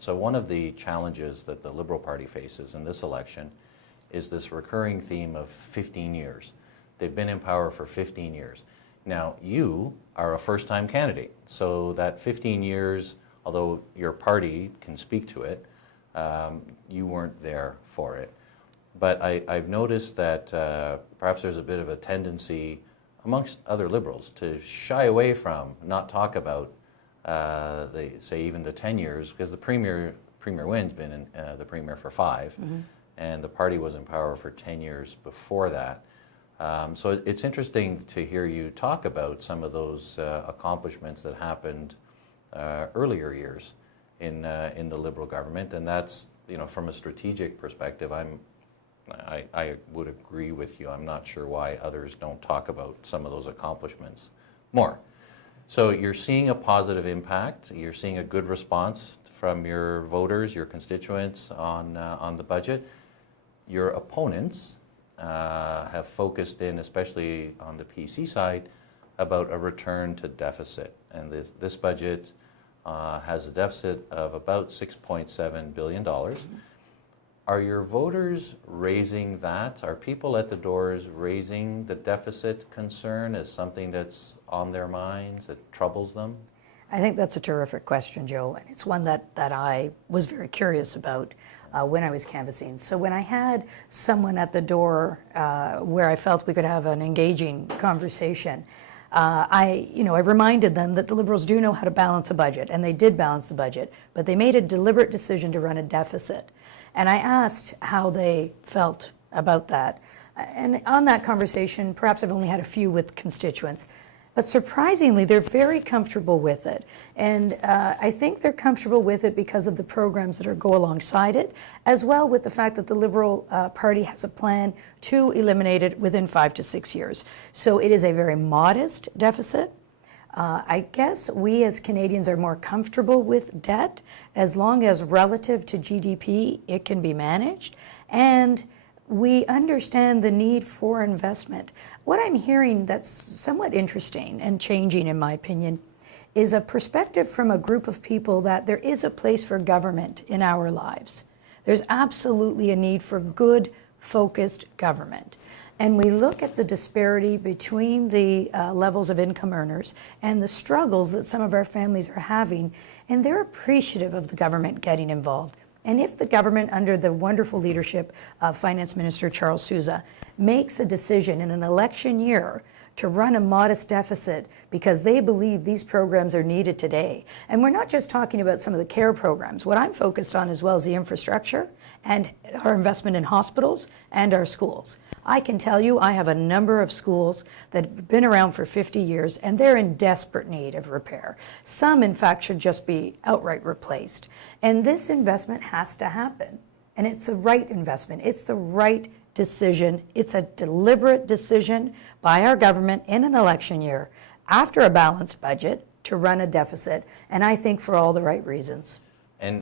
So one of the challenges that the Liberal Party faces in this election is this recurring theme of 15 years. They've been in power for 15 years. Now, you are a first-time candidate, so that 15 years, although your party can speak to it, you weren't there for it. But I've noticed that perhaps there's a bit of a tendency amongst other Liberals to shy away from, not talk about, say even the 10 years, because the Premier Wynn's been the Premier for 5, and the party was in power for 10 years before that. So it's interesting to hear you talk about some of those accomplishments that happened earlier years in the Liberal government, and that's, from a strategic perspective, I would agree with you. I'm not sure why others don't talk about some of those accomplishments more. So you're seeing a positive impact. You're seeing a good response from your voters, your constituents on the budget. Your opponents have focused in, especially on the PC side, about a return to deficit. And this budget has a deficit of about $6.7 billion. Are your voters raising that? Are people at the doors raising the deficit concern as something that's on their minds, that troubles them? I think that's a terrific question, Joe, and it's one that I was very curious about when I was canvassing. So when I had someone at the door where I felt we could have an engaging conversation, I reminded them that the Liberals do know how to balance a budget, and they did balance the budget, but they made a deliberate decision to run a deficit. And I asked how they felt about that. And on that conversation, perhaps I've only had a few with constituents, but surprisingly, they're very comfortable with it. And I think they're comfortable with it because of the programs that go alongside it, as well with the fact that the Liberal Party has a plan to eliminate it within 5 to 6 years. So it is a very modest deficit. I guess we as Canadians are more comfortable with debt as long as relative to GDP it can be managed, and we understand the need for investment. What I'm hearing that's somewhat interesting and changing, in my opinion, is a perspective from a group of people that there is a place for government in our lives. There's absolutely a need for good, focused government. And we look at the disparity between the levels of income earners and the struggles that some of our families are having, and they're appreciative of the government getting involved. And if the government, under the wonderful leadership of Finance Minister Charles Sousa, makes a decision in an election year to run a modest deficit because they believe these programs are needed today. And we're not just talking about some of the care programs. What I'm focused on as well is the infrastructure and our investment in hospitals and our schools. I can tell you I have a number of schools that have been around for 50 years and they're in desperate need of repair. Some, in fact, should just be outright replaced. And this investment has to happen. And it's the right investment. It's the right decision. It's a deliberate decision by our government in an election year after a balanced budget to run a deficit, and I think for all the right reasons.